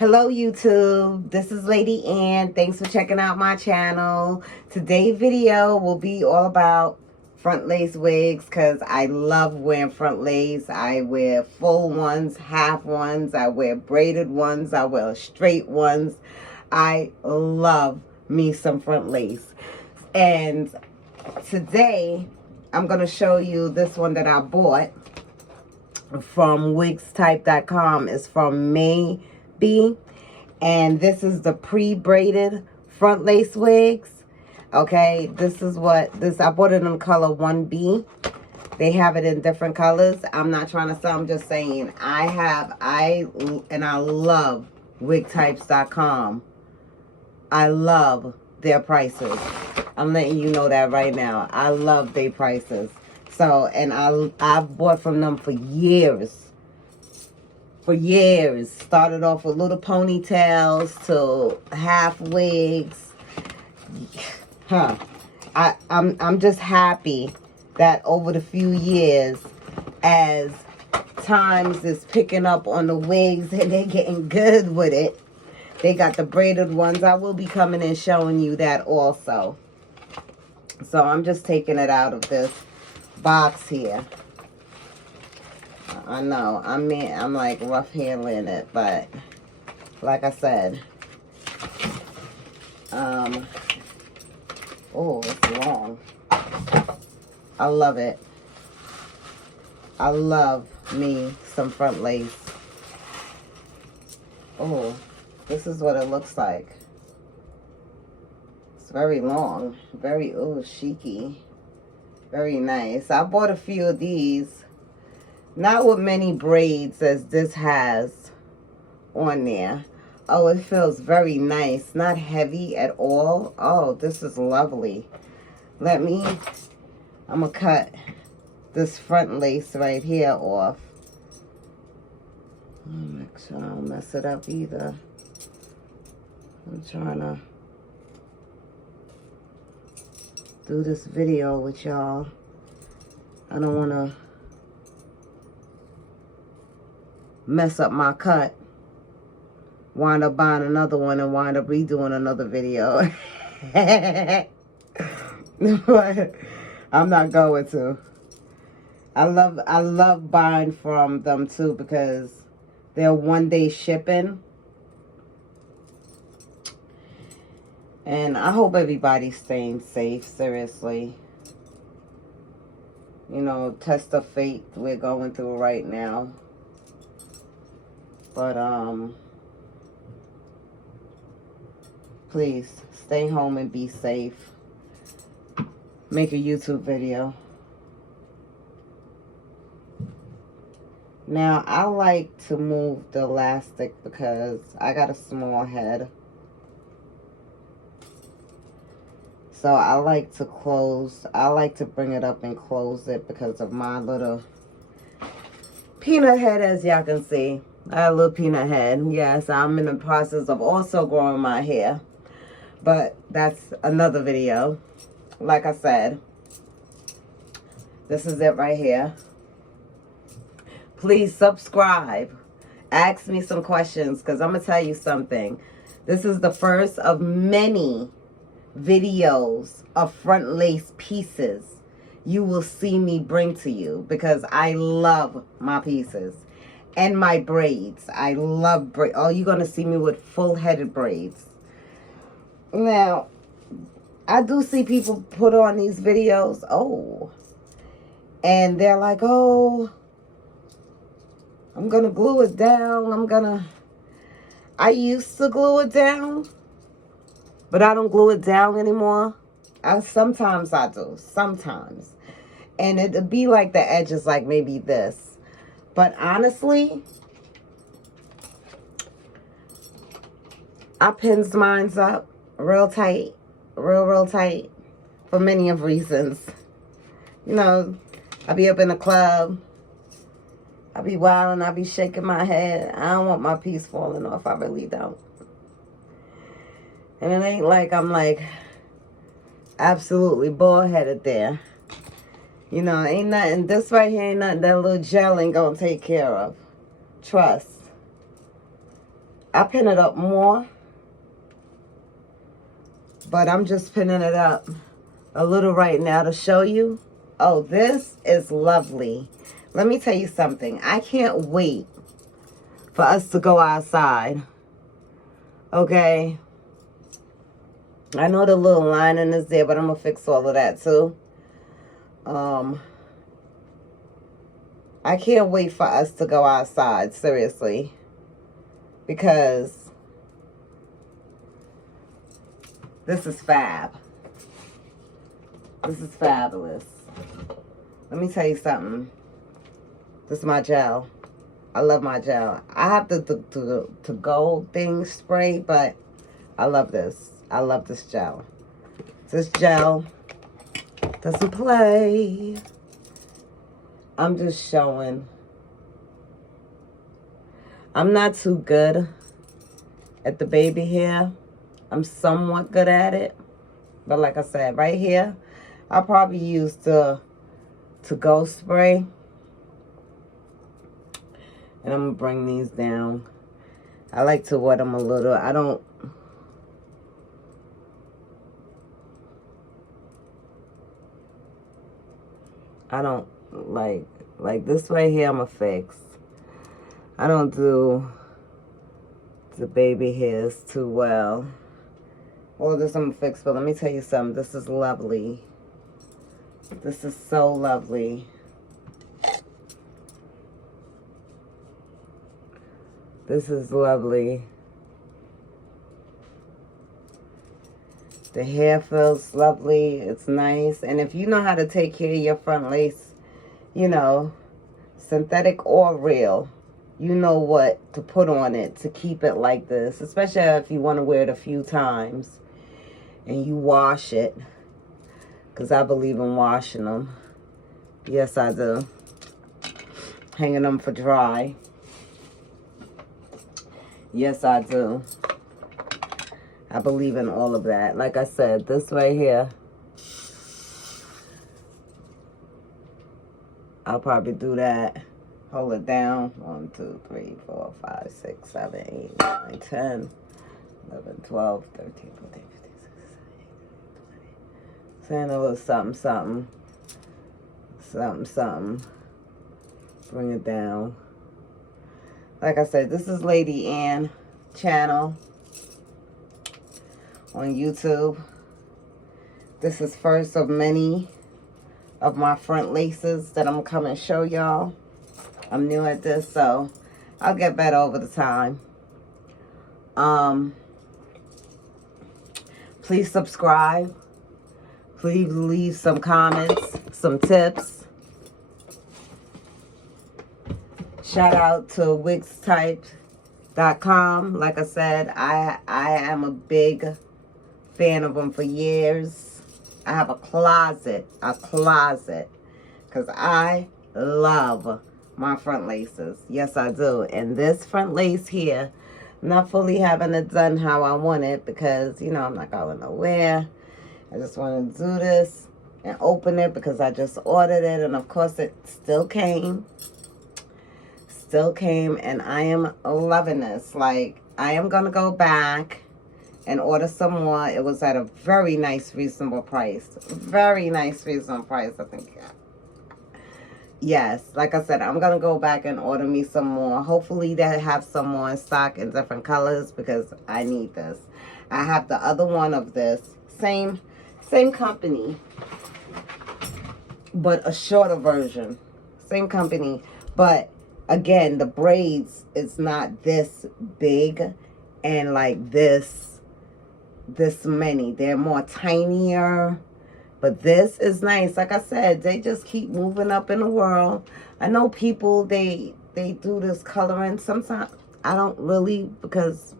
Hello YouTube, this is Lady Ann. Thanks for checking out my channel. Today's video will be all about front lace wigs because I love wearing front lace. I wear full ones, half ones, I wear braided ones, I wear straight ones. I love me some front lace. And today I'm going to show you this one that I bought from wigstype.com. It's from Mayde Beauty, and this is the pre-braided front lace wigs. Okay, this is what this, I bought it in color 1B. They have it in different colors. I'm not trying to sell, I'm just saying I love wigtypes.com. I love their prices. I'm letting you know that right now. I love their prices. So, and I've bought from them for years. For years. Started off with little ponytails to half wigs. I'm just happy that over the few years, as times is picking up on the wigs and they're getting good with it. They got the braided ones. I will be coming and showing you that also. So I'm just taking it out of this box here. I know, I'm like rough handling it, but like I said, oh, it's long. I love it. I love me some front lace. Oh, this is what it looks like. It's very long, very, oh, chicy. Very nice. I bought a few of these. Not with many braids as this has on there. Oh, it feels very nice. Not heavy at all. Oh, this is lovely. I'm going to cut this front lace right here off. Make sure I don't mess it up either. I'm trying to do this video with y'all. I don't want to mess up my cut, wind up buying another one and wind up redoing another video. But I'm not going to. I love buying from them too because they're one-day shipping. And I hope everybody's staying safe, seriously. You know, test of fate we're going through right now. But, please, stay home and be safe. Make a YouTube video. Now, I like to move the elastic because I got a small head. So I like to bring it up and close it because of my little peanut head, as y'all can see. I have a little peanut head. Yes, I'm in the process of also growing my hair. But that's another video. Like I said, this is it right here. Please subscribe. Ask me some questions because I'm going to tell you something. This is the first of many videos of front lace pieces you will see me bring to you because I love my pieces and my braids. I love braids. Oh, you're going to see me with full-headed braids. Now, I do see people put on these videos, oh, and they're like, oh, I'm going to glue it down. I used to glue it down, but I don't glue it down anymore. Sometimes I do. Sometimes. And it'd be like the edges, like maybe this. But honestly, I pins mine up real tight. Real tight. For many of reasons. You know, I be up in the club. I be wilding. I be shaking my head. I don't want my piece falling off. I really don't. And it ain't like I'm like absolutely bald-headed there. You know, ain't nothing, this right here ain't nothing that little gel ain't gonna take care of. Trust. I pin it up more, but I'm just pinning it up a little right now to show you. Oh, this is lovely. Let me tell you something. I can't wait for us to go outside. Okay? I know the little lining is there, but I'm going to fix all of that too. I can't wait for us to go outside, seriously. Because this is fab. This is fabulous. Let me tell you something. This is my gel. I love my gel. I have the to-go thing spray, but I love this. I love this gel. This gel doesn't play. I'm just showing. I'm not too good at the baby hair. I'm somewhat good at it. But like I said, right here, I'll probably use the to-go spray. And I'm going to bring these down. I like to wet them a little. I don't like this right here I'm going to fix. I don't do the baby hairs too well. All this I'm going to fix, but let me tell you something. This is lovely. This is so lovely. This is lovely. The hair feels lovely. It's nice. And if you know how to take care of your front lace, you know, synthetic or real, you know what to put on it to keep it like this. Especially if you want to wear it a few times and you wash it. Because I believe in washing them. Yes, I do. Hanging them for dry. Yes, I do. I believe in all of that. Like I said, this right here, I'll probably do that. Hold it down. 1, 2, 3, 4, 5, 6, 7, 8, 9, 10, 11, 12, 13, 14, 15, 16, 17, 18, 20. Saying a little something, something. Something, something. Bring it down. Like I said, this is Lady Ann channel on YouTube. This is first of many of my front laces that I'm going to come and show y'all. I'm new at this, so I'll get better over the time. Please subscribe. Please leave some comments, some tips. Shout out to wigstype.com. Like I said, I am a big fan of them for years. I have a closet. Because I love my front laces. Yes, I do. And this front lace here, I'm not fully having it done how I want it because, you know, I'm not going nowhere. I just want to do this and open it because I just ordered it. And, of course, it still came. And I am loving this. Like, I am going to go back and order some more. It was at a very nice, reasonable price. Very nice, reasonable price, I think. Yes, like I said, I'm going to go back and order me some more. Hopefully they have some more in stock in different colors because I need this. I have the other one of this. Same company, but a shorter version. Same company, but again, the braids is not this big and like this many. They're more tinier. But this is nice. Like I said, they just keep moving up in the world. I know people, they do this coloring. Sometimes I don't really, because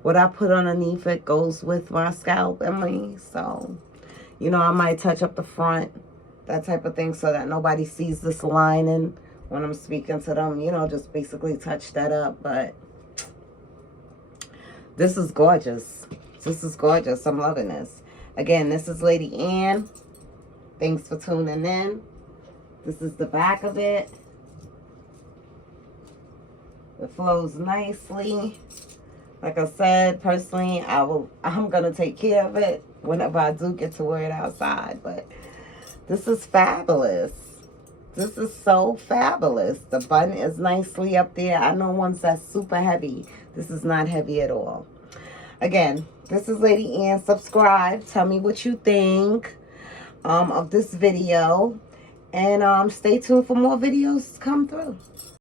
what I put underneath it goes with my scalp and me. So, you know, I might touch up the front, that type of thing, so that nobody sees this lining when I'm speaking to them. You know, just basically touch that up. But this is gorgeous. This is gorgeous. I'm loving this. Again, this is Lady Ann. Thanks for tuning in. This is the back of it. It flows nicely. Like I said, personally, I'm gonna take care of it whenever I do get to wear it outside. But this is fabulous. This is so fabulous. The button is nicely up there. I know ones that's super heavy. This is not heavy at all. Again, this is Lady Ann. Subscribe. Tell me what you think of this video. And stay tuned for more videos to come through.